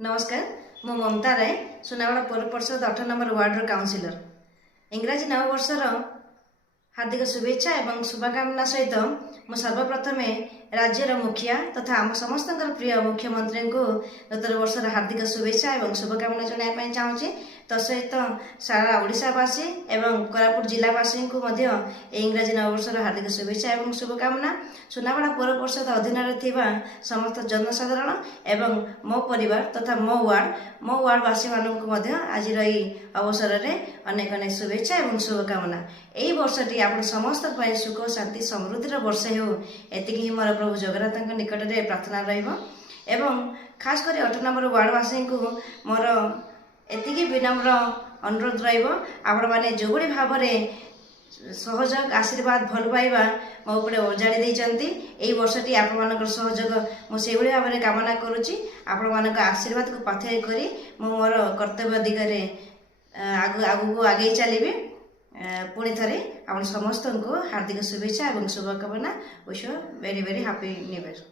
नमस्कार मु ममता राय सुनावाड़ा पौर परिषद 8 नंबर वार्डर काउंसिलर। इंग्राजी नववर्षर हार्दिक शुभेच्छा एवं शुभकामना सहित मु सर्वप्रथम राज्यर मुखिया तथा आम समस्त प्रिय मुख्यमंत्री को नूतन वर्षर हार्दिक शुभेच्छा एवं शुभकामना जनाया चाहूँगी। तसहित सारा ओडिशावासी एवं कोरापुट जिलावासी को इंग्राजी नववर्षर हार्दिक शुभेच्छा एवं शुभकामना। सुनावाड़ा पौर परिषद अधीन समस्त जनसाधारण एवं मो परिवार तथा मो वार्डवासी मानक आज अवसर में अनेक अनेक शुभेच्छा एवं शुभकामना। यही वर्षटी आप समस्त सुख शांति समृद्धि वर्ष हो एति मोर प्रभु जगन्नाथ निकट में प्रार्थना एवं खास कर 8 नंबर वार्डवासी को मोर एति विनम्र अनुरोध आपण मैंने जो भाव में सहयोग आशीर्वाद भल पाइबा मो उपरे ओजाड़ी देइचंती। एई वर्षटी आपण मानकर सहयोग मो सेही भाव में कामना करूची। आपण मानक आशीर्वाद को पाथेय करी मो मोर कर्तव्य दिगरे आगु आगे चलिबी। पुणी थे आप समस्त को हार्दिक शुभेच्छा और शुभकामना। Wish very very happy new year.